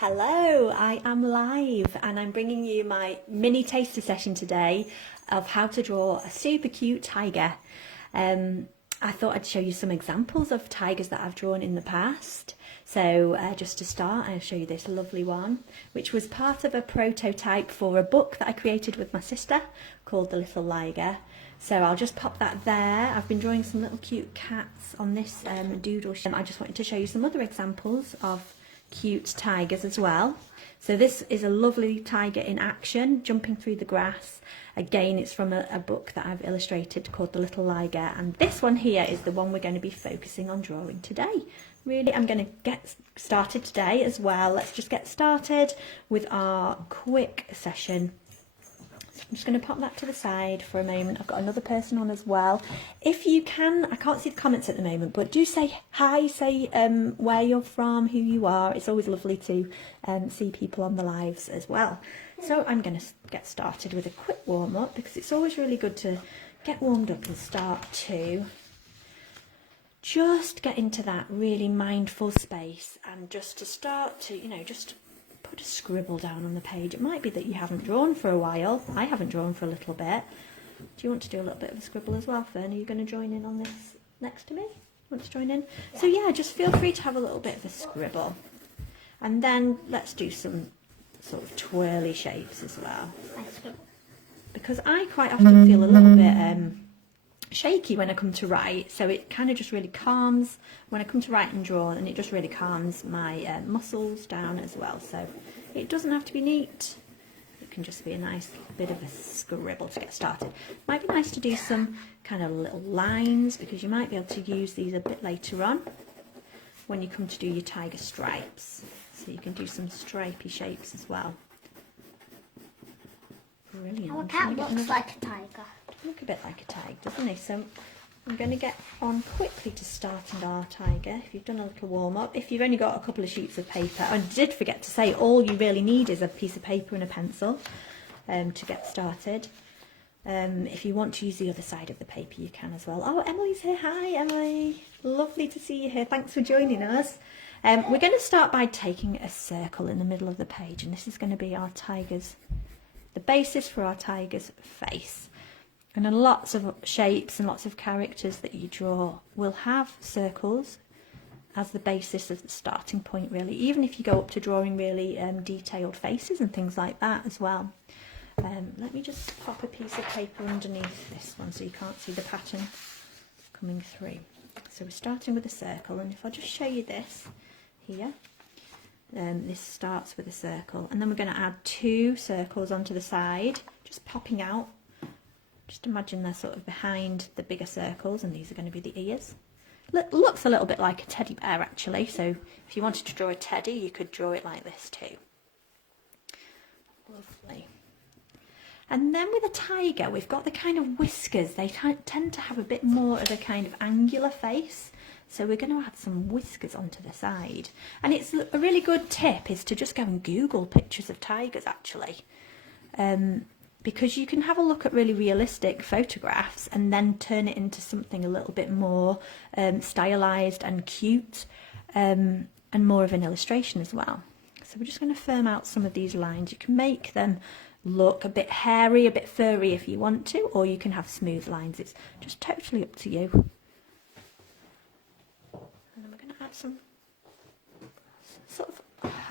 Hello, I am live and I'm bringing you my mini taster session today of how to draw a super cute tiger. I thought I'd show you some examples of tigers that I've drawn in the past. So just to start, I'll show you this lovely one, which was part of a prototype for a book that I created with my sister called The Little Liger. So I'll just pop that there. I've been drawing some little cute cats on this doodle. I just wanted to show you some other examples of cute tigers as well. So this is a lovely tiger in action, jumping through the grass. Again, it's from a book that I've illustrated called The Little Liger, and this one here is the one we're going to be focusing on drawing today. Really, I'm going to get started today as well. Let's just get started with our quick session. I'm just going to pop that to the side for a moment. I've got another person on as well. If you can, I can't see the comments at the moment, but do say hi, say where you're from, who you are. It's always lovely to see people on the lives as well. So I'm going to get started with a quick warm-up because it's always really good to get warmed up and start to just get into that really mindful space and just to start to, just put a scribble down on the page. It might be that you haven't drawn for a while. I haven't drawn for a little bit. Do you want to do a little bit of a scribble as well, Fern? Are you going to join in on this next to me? Want to join in? Yeah. So yeah, just feel free to have a little bit of a scribble. And then let's do some sort of twirly shapes as well. Because I quite often feel a little bit shaky when I come to write, so it kind of just really calms when I come to write and draw, and it just really calms my muscles down as well. So it doesn't have to be neat, it can just be a nice bit of a scribble to get started. Might be nice to do some kind of little lines because you might be able to use these a bit later on when you come to do your tiger stripes, so you can do some stripy shapes as well. Brilliant. Our cat looks like a tiger. Look a bit like a tiger, doesn't he? So I'm going to get on quickly to starting our tiger. If you've done a little warm-up, if you've only got a couple of sheets of paper, I did forget to say, all you really need is a piece of paper and a pencil to get started. If you want to use the other side of the paper, you can as well. Oh, Emily's here. Hi, Emily. Lovely to see you here. Thanks for joining us. We're going to start by taking a circle in the middle of the page, and this is going to be our tiger's, the basis for our tiger's face. And then lots of shapes and lots of characters that you draw will have circles as the basis of the starting point, really, even if you go up to drawing really detailed faces and things like that as well. Let me just pop a piece of paper underneath this one so you can't see the pattern coming through. So we're starting with a circle, and if I just show you this here, this starts with a circle, and then we're going to add two circles onto the side, just popping out. Just imagine they're sort of behind the bigger circles, and these are going to be the ears. Looks a little bit like a teddy bear, actually, so if you wanted to draw a teddy, you could draw it like this too. Lovely. And then with a tiger, we've got the kind of whiskers. They tend to have a bit more of a kind of angular face, so we're going to add some whiskers onto the side. And it's a really good tip is to just go and Google pictures of tigers, actually. Because you can have a look at really realistic photographs and then turn it into something a little bit more stylized and cute, and more of an illustration as well. So we're just going to firm out some of these lines. You can make them look a bit hairy, a bit furry if you want to, or you can have smooth lines. It's just totally up to you. And then we're going to add some sort of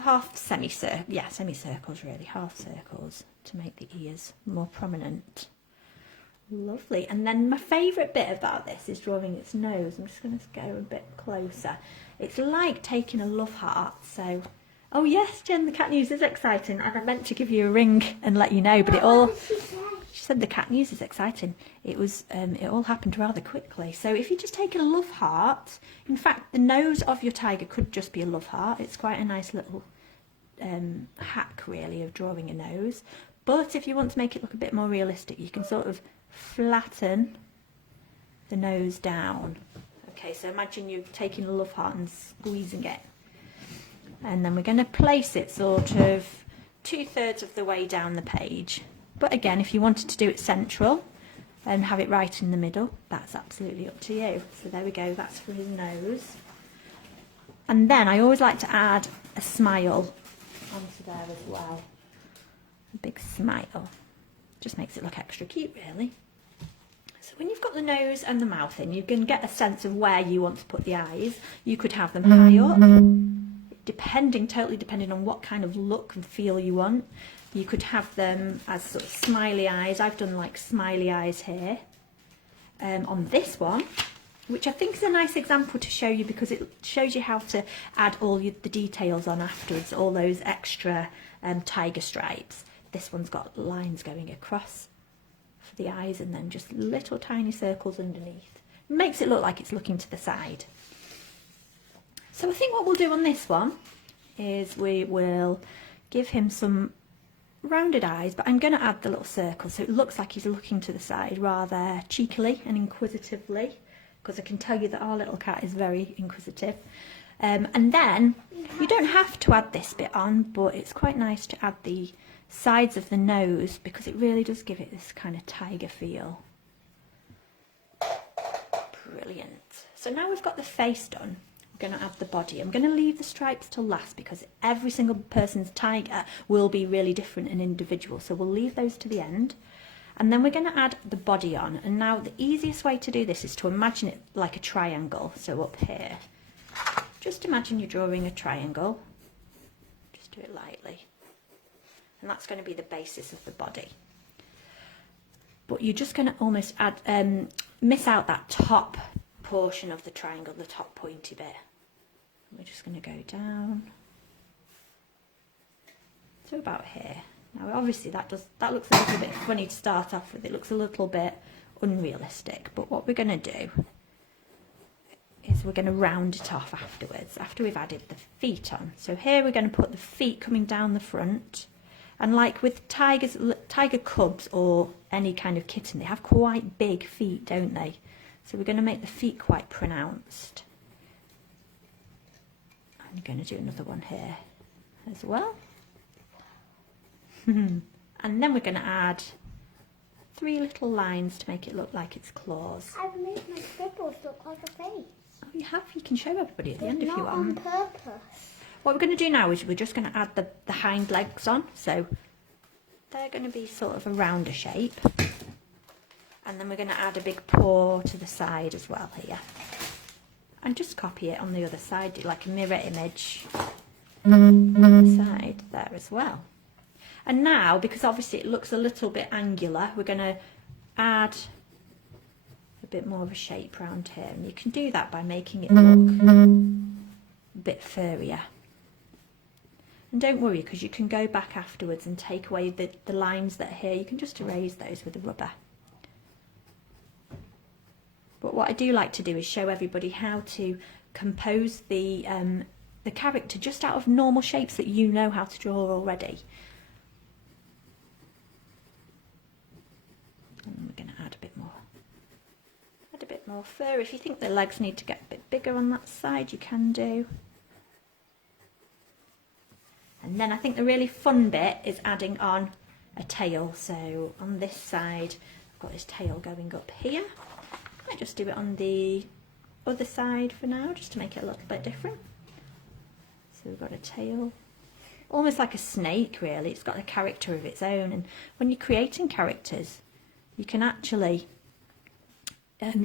half semicircles really, half circles, to make the ears more prominent. Lovely. And then my favourite bit about this is drawing its nose. I'm just going to go a bit closer. It's like taking a love heart. So, oh yes, Jen, the cat news is exciting. And I meant to give you a ring and let you know, but she said the cat news is exciting. It all happened rather quickly. So if you're just taking a love heart, in fact, the nose of your tiger could just be a love heart. It's quite a nice little hack, really, of drawing a nose. But if you want to make it look a bit more realistic, you can sort of flatten the nose down. Okay, so imagine you're taking a love heart and squeezing it. And then we're going to place it sort of 2/3 of the way down the page. But again, if you wanted to do it central and have it right in the middle, that's absolutely up to you. So there we go, that's for his nose. And then I always like to add a smile onto there as well. A big smile. Just makes it look extra cute, really. So when you've got the nose and the mouth in, you can get a sense of where you want to put the eyes. You could have them high up, totally depending on what kind of look and feel you want. You could have them as sort of smiley eyes. I've done like smiley eyes here. On this one, which I think is a nice example to show you because it shows you how to add all the details on afterwards, all those extra tiger stripes. This one's got lines going across for the eyes and then just little tiny circles underneath. It makes it look like it's looking to the side. So I think what we'll do on this one is we will give him some rounded eyes, but I'm going to add the little circle so it looks like he's looking to the side rather cheekily and inquisitively, because I can tell you that our little cat is very inquisitive. And then you don't have to add this bit on, but it's quite nice to add the sides of the nose because it really does give it this kind of tiger feel. Brilliant. So now we've got the face done, we're going to add the body. I'm going to leave the stripes till last because every single person's tiger will be really different and individual, so we'll leave those to the end. And then we're going to add the body on, and now the easiest way to do this is to imagine it like a triangle. So up here, just imagine you're drawing a triangle, just do it lightly, and that's going to be the basis of the body. But you're just going to almost add, miss out that top portion of the triangle, the top pointy bit. We're just going to go down to about here. Now obviously that looks a little bit funny to start off with, it looks a little bit unrealistic, but what we're going to do is we're going to round it off afterwards, after we've added the feet on. So here we're going to put the feet coming down the front, and like with tiger cubs or any kind of kitten, they have quite big feet, don't they? So we're going to make the feet quite pronounced. I'm going to do another one here as well. And then we're going to add 3 little lines to make it look like it's claws. I've made my scribbles look like a face. Oh, you have? You can show everybody at the end if you want. Not on purpose. What we're going to do now is we're just going to add the hind legs on. So they're going to be sort of a rounder shape. And then we're going to add a big paw to the side as well here. And just copy it on the other side, do like a mirror image on the side there as well. And now, because obviously it looks a little bit angular, we're going to add a bit more of a shape around here. And you can do that by making it look a bit furrier. And don't worry, because you can go back afterwards and take away the lines that are here. You can just erase those with the rubber. But what I do like to do is show everybody how to compose the character just out of normal shapes that you know how to draw already. And we're going to add a bit more fur. If you think the legs need to get a bit bigger on that side, you can do. And then I think the really fun bit is adding on a tail. So on this side, I've got this tail going up here. I might just do it on the other side for now, just to make it a little bit different. So we've got a tail, almost like a snake really. It's got a character of its own, and when you're creating characters, you can actually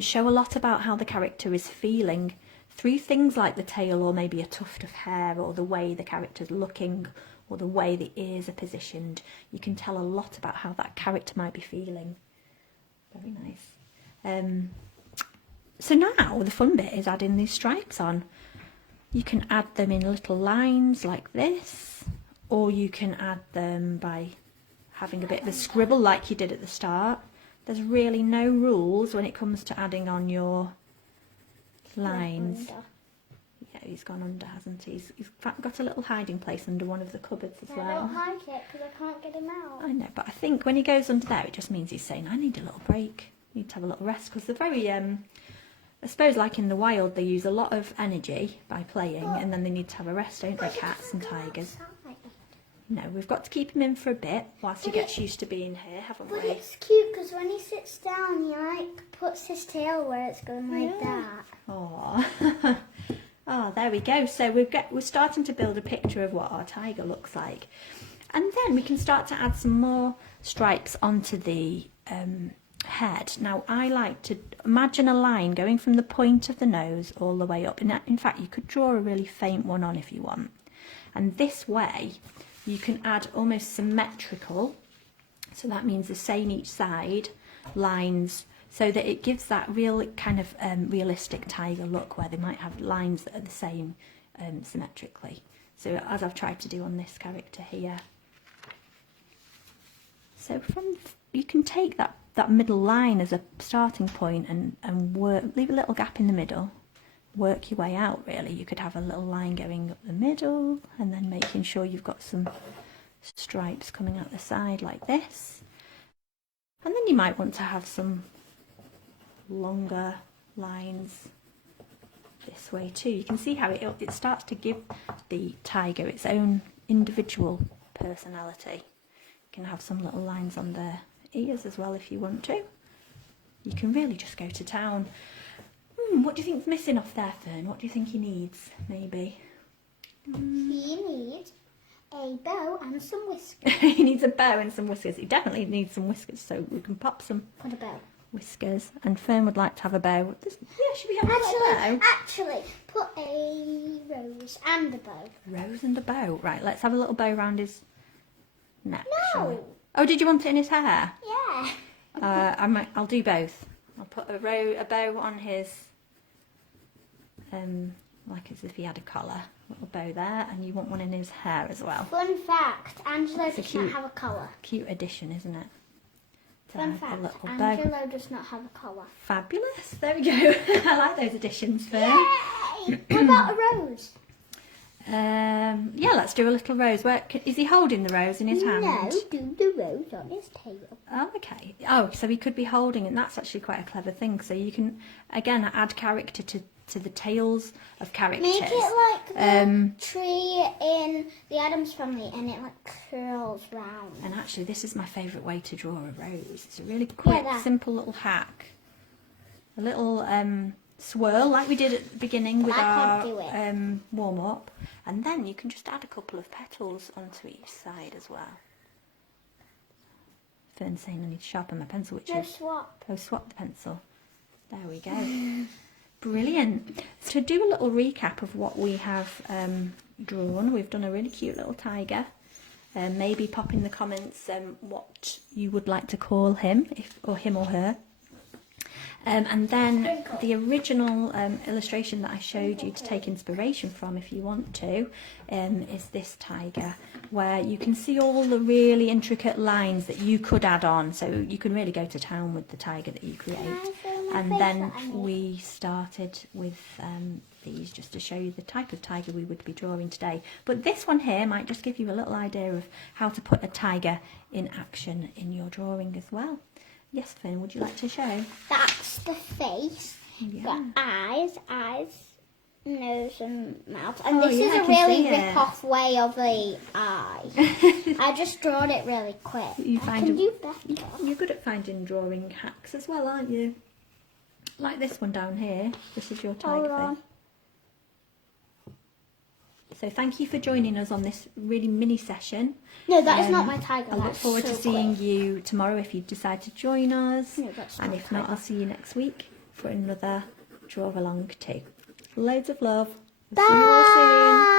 show a lot about how the character is feeling through things like the tail, or maybe a tuft of hair, or the way the character's looking, or the way the ears are positioned. You can tell a lot about how that character might be feeling. Very nice. So now the fun bit is adding these stripes on. You can add them in little lines like this, or you can add them by having a bit of a scribble like you did at the start. There's really no rules when it comes to adding on your lines. Yeah, he's gone under, hasn't he? He's got a little hiding place under one of the cupboards as well. I don't like it because I can't get him out. I know, but I think when he goes under there, it just means he's saying, I need a little break. Need to have a little rest, because they're very, I suppose like in the wild, they use a lot of energy by playing, and then they need to have a rest, don't they, cats and tigers? No, we've got to keep him in for a bit whilst he gets used to being here, haven't we? But it's cute because when he sits down, he like puts his tail where it's going like that. Aww. Ah, there we go. So we're starting to build a picture of what our tiger looks like. And then we can start to add some more stripes onto the head. Now, I like to imagine a line going from the point of the nose all the way up. In fact, you could draw a really faint one on if you want. And this way, you can add almost symmetrical, so that means the same each side, lines, so that it gives that real kind of realistic tiger look where they might have lines that are the same symmetrically. So as I've tried to do on this character here. So you can take that middle line as a starting point and work, leave a little gap in the middle, work your way out really. You could have a little line going up the middle and then making sure you've got some stripes coming out the side like this. And then you might want to have some longer lines this way too. You can see how it starts to give the tiger its own individual personality. You can have some little lines on their ears as well if you want to. You can really just go to town. What do you think's missing off there, Fern? What do you think he needs, maybe? He needs a bow and some whiskers. He needs a bow and some whiskers. He definitely needs some whiskers, so we can pop some What a bow. whiskers. And Fern would like to have a bow. Yeah, should we have a little bow? Actually, put a rose and a bow. Rose and a bow. Right, let's have a little bow around his neck, shall we? No. Oh, did you want it in his hair? Yeah. I'll do both. I'll put a bow on his, like as if he had a collar. A little bow there, and you want one in his hair as well. Fun fact, Angelo That's a does not cute- have a collar. Cute addition, isn't it? To Fun have a fact, little bow. Angelo does not have a collar. Fabulous. There we go. I like those additions, Fern. Yay! What about a rose? Yeah, let's do a little rose. Is he holding the rose in his hand? No, do the rose on his tail. Oh, okay. Oh, so he could be holding it. That's actually quite a clever thing. So you can, again, add character to the tails of characters. Make it like the tree in the Addams Family, and it like curls round. And actually, this is my favourite way to draw a rose. It's a really quick, simple little hack. A little swirl, like we did at the beginning with our warm-up. And then you can just add a couple of petals onto each side as well. Fern's saying I need to sharpen my pencil, which No is... swap. Oh, swap the pencil. There we go. Brilliant. So to do a little recap of what we have drawn, we've done a really cute little tiger. Maybe pop in the comments what you would like to call him, or him or her. And then the original illustration that I showed you to take inspiration from, if you want to, is this tiger, where you can see all the really intricate lines that you could add on. So you can really go to town with the tiger that you create. And then we started with these just to show you the type of tiger we would be drawing today. But this one here might just give you a little idea of how to put a tiger in action in your drawing as well. Yes, Finn, would you like to show? That's the face. Yeah. Got eyes, nose and mouth. And Oh, this yeah, is I a can really see it. rip-off way of the eye. I just drawn it really quick. You I can do better. You're good at finding drawing hacks as well, aren't you? Like this one down here. This is your tiger Hold on. face. So thank you for joining us on this really mini session. No, that is not my tiger. I look That's forward so to seeing quick. you tomorrow if you decide to join us. No, that's And not if not, tiger. I'll see you next week for another draw along too. Loads of love. See you all soon. Bye.